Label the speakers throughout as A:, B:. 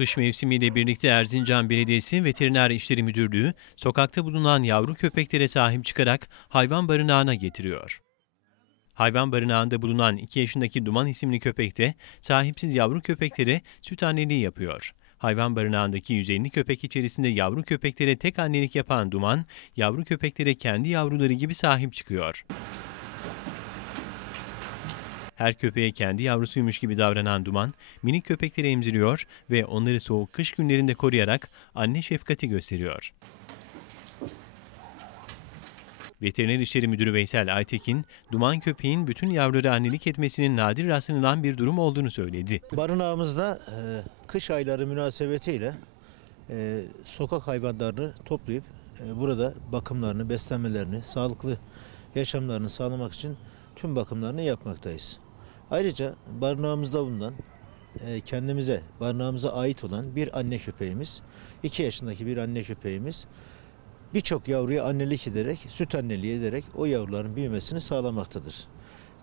A: kış mevsimiyle birlikte Erzincan Belediyesi Veteriner İşleri Müdürlüğü sokakta bulunan yavru köpeklere sahip çıkarak hayvan barınağına getiriyor. Hayvan barınağında bulunan 2 yaşındaki Duman isimli köpek de sahipsiz yavru köpeklere süt anneliği yapıyor. Hayvan barınağındaki 150 köpek içerisinde yavru köpeklere tek annelik yapan Duman, yavru köpeklere kendi yavruları gibi sahip çıkıyor. Her köpeğe kendi yavrusuymuş gibi davranan Duman, minik köpekleri emziriyor ve onları soğuk kış günlerinde koruyarak anne şefkati gösteriyor. Veteriner İşleri Müdürü Veysel Aytekin, Duman köpeğin bütün yavruları annelik etmesinin nadir rastlanılan bir durum olduğunu söyledi.
B: Barınağımızda e, kış ayları münasebetiyle e, sokak hayvanlarını toplayıp e, burada bakımlarını, beslenmelerini, sağlıklı yaşamlarını sağlamak için tüm bakımlarını yapmaktayız. Ayrıca barınağımızda bulunan e, kendimize, barınağımıza ait olan bir anne köpeğimiz, 2 yaşındaki bir anne köpeğimiz birçok yavruya annelik ederek, süt anneliği ederek o yavruların büyümesini sağlamaktadır.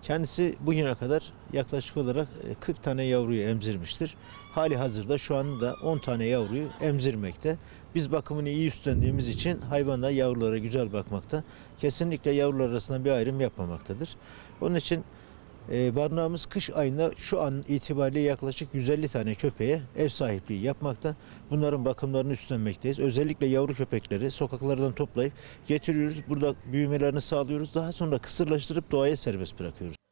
B: Kendisi bugüne kadar yaklaşık olarak e, 40 tane yavruyu emzirmiştir. Hali hazırda şu anda da 10 tane yavruyu emzirmekte. Biz bakımını iyi üstlendiğimiz için hayvanlar yavrulara güzel bakmakta. Kesinlikle yavrular arasında bir ayrım yapmamaktadır. Onun için e, barınağımız kış ayında şu an itibariyle yaklaşık 150 tane köpeğe ev sahipliği yapmakta. Bunların bakımlarını üstlenmekteyiz. Özellikle yavru köpekleri sokaklardan toplayıp getiriyoruz. Burada büyümelerini sağlıyoruz. Daha sonra kısırlaştırıp doğaya serbest bırakıyoruz.